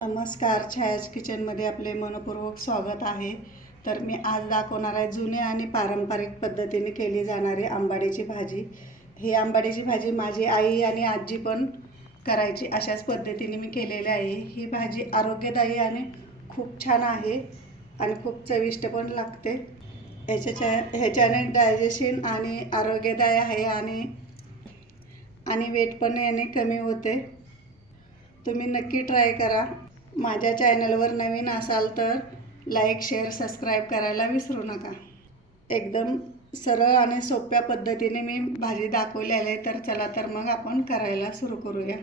नमस्कार छायाज किचनमध्ये आपले मनपूर्वक स्वागत आहे. तर मी आज दाखवणार आहे जुने आणि पारंपरिक पद्धतीने केली जाणारी आंबाडीची भाजी. ही आंबाडीची भाजी माझी आई आणि आजी पण करायची अशाच पद्धतीने मी केलेली आहे. ही भाजी आरोग्यदायी आणि खूप छान आहे आणि खूप चविष्ट पण लागते. ह्याच्याच्या ह्याच्याने डायजेशन आणि आरोग्यदायी आहे आणि आणि वेट पण याने कमी होते. तुम्ही नक्की ट्राय करा. माझ्या चॅनलवर नवीन असाल तर लाईक शेअर सबस्क्राईब करायला विसरू नका. एकदम सरळ आणि सोप्या पद्धतीने मी भाजी दाखवली आहे तर चला तर मग आपण करायला सुरू करूया.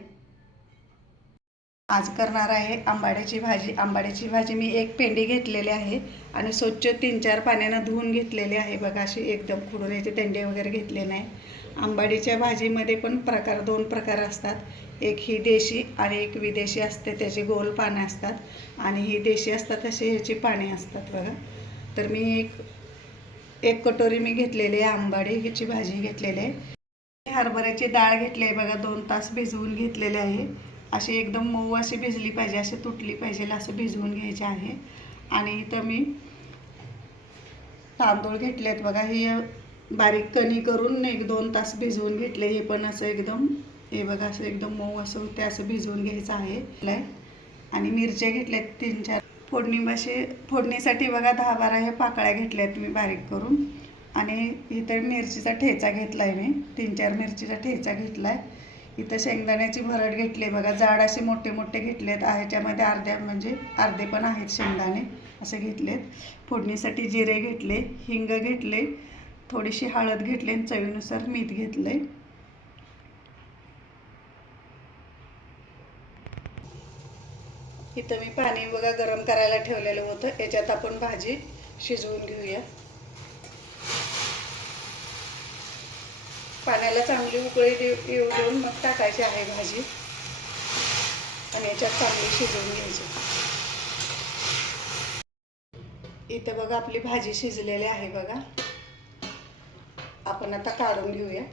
आज करणार आहे आंबाड्याची भाजी. आंबाड्याची भाजी मी एक पेंडी घेतलेली आहे आणि स्वच्छ तीन चार पाण्यानं धुवून घेतलेली आहे. बघा अशी एकदम खुडून याचे तेंडे वगैरे घेतले नाही आंबाडीच्या भाजीमध्ये पण प्रकार दोन प्रकार असतात. एक ही देशी आणि एक विदेशी असते त्याची गोल पाने असतात. आणि ही देशी असतात तशी ह्याची पाने असतात बघा. तर मी एक एक कटोरी मी घेतलेली आहे आंबाडी ह्याची भाजी घेतलेली आहे. हरभऱ्याची डाळ घेतली आहे बघा दोन तास भिजवून घेतलेले आहे. अशी एकदम मऊ अशी भिजली पाहिजे अशी तुटली पाहिजे असं भिजवून घ्यायचे आहे. आणि इथं मी तांदूळ घेतले आहेत बघा ही बारीक कणी करून एक दोन तास भिजवून घेतले. हे पण असं एकदम हे बघा असं एकदम मऊ असं ते असं भिजवून घ्यायचं आहे. आणि मिरच्या घेतल्यात तीन चार. फोडणी मासे फोडणीसाठी बघा दहा बारा हे पाकळ्या घेतल्यात मी बारीक करून. आणि इथं मिरचीचा ठेचा घेतला आहे मी. तीन चार मिरचीचा ठेचा घेतला आहे इथं शेंगदाण्याची भरड घेतली बघा. जाड असे मोठे मोठे घेतलेत. ह्याच्यामध्ये अर्ध्या म्हणजे अर्धे पण आहेत शेंगदाणे. असे घेतलेत. फोडणीसाठी जिरे घेतले हिंग घेतले. थोडीशी हळद घेतली आणि चवीनुसार मीठ घेतले इथं मी पाणी बघा गरम करायला ठेवलेलं होतं. याच्यात आपण भाजी शिजवून घेऊया. पाण्याला चांगली उकळी देऊ येऊ देऊन मग टाकायची आहे भाजी. आणि याच्यात चांगली शिजवून घ्यायची. इथं बघा आपली भाजी शिजलेली आहे बघा. आपण आता काढून घेऊया.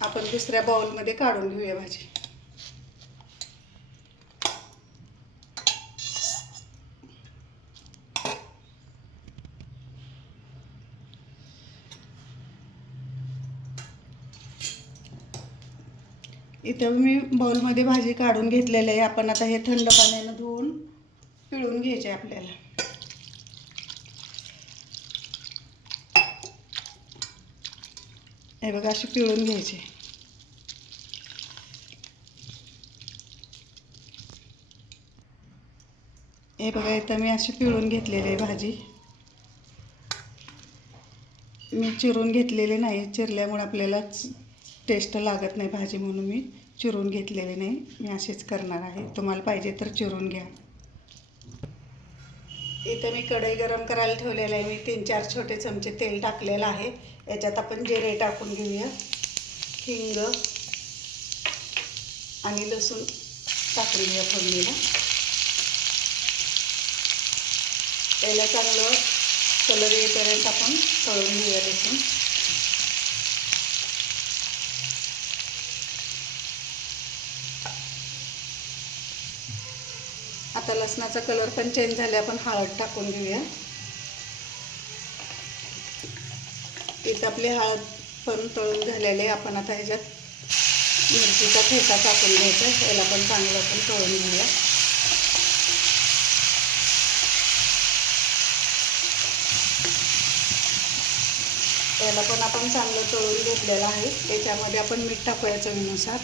आपण दुसऱ्या बाउलमध्ये काढून घेऊया भाजी. इथं मी बाउलमध्ये भाजी काढून घेतलेली आहे. आपण आता हे थंड पाण्यानं धुवून पिळून घ्यायचे आपल्याला. हे बघा अशी पिळून घ्यायचे. हे बघा इथं मी अशी पिळून घेतलेली आहे भाजी. मी चिरून घेतलेली नाही चिरल्यामुळे आपल्याला टेस्ट लागत नाही भाजी म्हणून मी चिरून घेतलेली नाही. मी अशीच करणार आहे. तुम्हाला पाहिजे तर चिरून घ्या. इथं मी कढई गरम करायला ठेवलेलं आहे. मी तीन चार छोटे चमचे तेल टाकलेलं आहे. याच्यात आपण जिरे टाकून घेऊया. हिंग आणि लसूण टाकून घेऊया फोडणीला. त्याला चांगलं कलर येईपर्यंत आपण तळून घेऊया लसूण. आता लसणाचा कलर पण चेंज झाले आपण हळद टाकून घेऊया. इथं आपली हळद पण तळून झालेले आपण आता ह्याच्यात मिरचीचा ठेचा टाकून घ्यायचा याला पण चांगलं आपण तळून घेऊया. याला पण आपण चांगलं तळून घेतलेलं आहे. त्याच्यामध्ये आपण मीठ टाकूया चवीनुसार.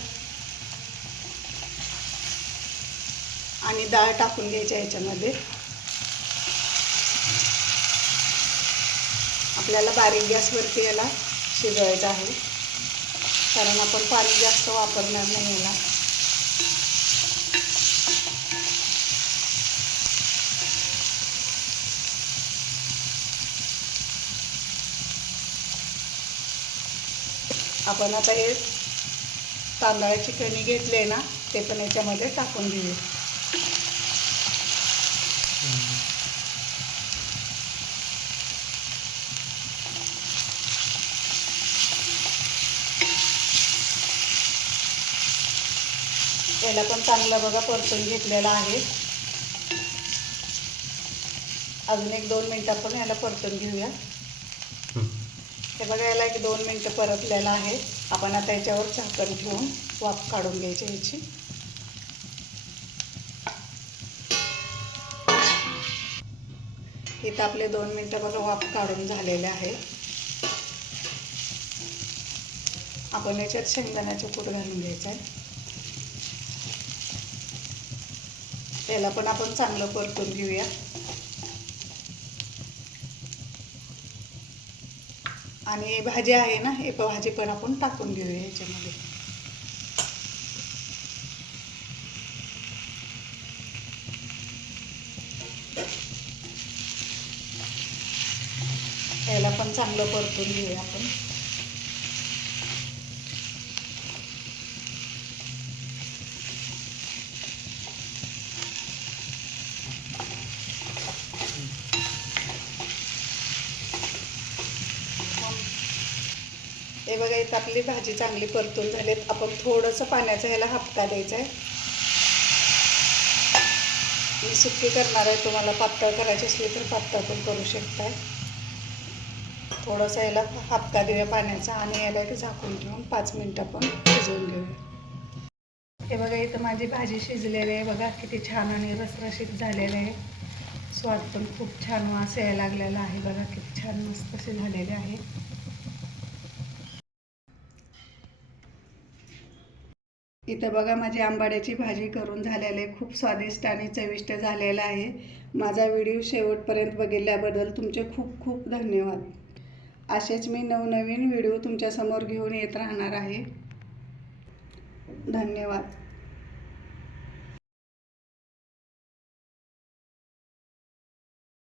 आणि डाळ टाकून घ्यायच्या ह्याच्यामध्ये. आपल्याला बारीक गॅसवरती याला शिजवायचं आहे. कारण आपण पाणी जास्त वापरणार नाही याला. आपण आता हे तांदळाची कणी घेतली ना ते पण याच्यामध्ये टाकून घेऊया याला पण चांगलं बघा परतून घेतलेलं आहे. अजून एक दोन मिनटं आपण याला परतून घेऊया. हे बघा याला एक दोन मिनटं परतलेलं आहे. आपण आता याच्यावर झाकण ठेवून वाफ काढून घ्यायची याची. इथं आपले दोन मिनटं बघा वाफ काढून झालेले आहे. आपण याच्यात शेंगदाण्याचे कूट घालून घ्यायचं आहे. त्याला पण आपण चांगलं परतून घेऊया. आणि भाजी आहे ना हे भाजी पण आपण टाकून घेऊया याच्यामध्ये. याला पण चांगलं परतून घेऊया आपण. बघा इथं आपली भाजी चांगली परतून झालीत. आपण थोडंसं पाण्याचा ह्याला हपका द्यायचा आहे मी सुकी करणार आहे तुम्हाला पातळ करायची असली तर पातळ पण करू शकताय. थोडंसं याला हप्ता देऊया पाण्याचा आणि याला एक झाकून ठेवून पाच मिनटं आपण शिजवून घेऊया. हे बघा इथं माझी भाजी शिजलेली आहे. बघा किती छान आणि रसरशीत झालेलं आहे. स्वाद पण खूप छान वास यायला लागलेला आहे. बघा किती छान मस्त असे झालेले आहे. इथं बघा माझी आंबाड्याची भाजी करून झालेली आहे. खूप स्वादिष्ट आणि चविष्ट झालेला आहे. माझा व्हिडिओ शेवटपर्यंत बघितल्याबद्दल तुमचे खूप खूप धन्यवाद. असेच मी नवनवीन व्हिडिओ तुमच्यासमोर घेऊन येत राहणार आहे. धन्यवाद.